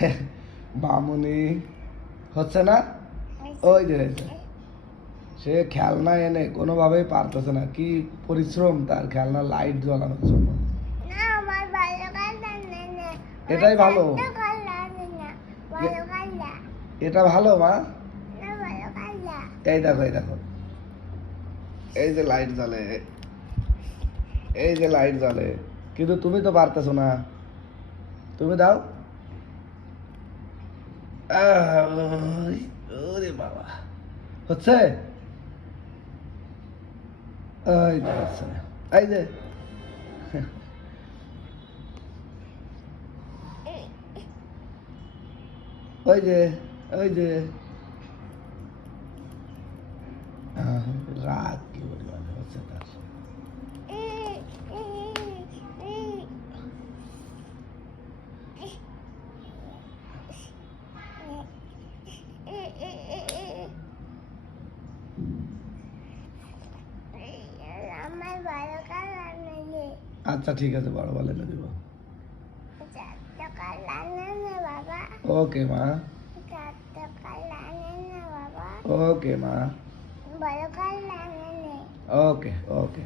মামুনি হচ্ছে না? ওই যে। সে খেলনা এনে কোনোভাবেই পারতেছে না। কি পরিশ্রম তার খেলনা লাইট জ্বালানোর জন্য। এটাই ভালো। এটা ভালো মা? এই দেখো এই দেখো। এই যে লাইট জ্বলে। এই যে লাইট জ্বলে। কিন্তু তুমি তো পারতেছো না। তুমি দাও। ওরে বাবা হচ্ছে এই যে হচ্ছে ওই যে ওই যে রাগ কি পরিমাণে হচ্ছে তার আচ্ছা ঠিক আছে বড় বলে এনে দিব চারটা কালার নেই বাবা ওকে মা চারটা কালার নেই বাবা ওকে মা ভালো কালার নেই ওকে ওকে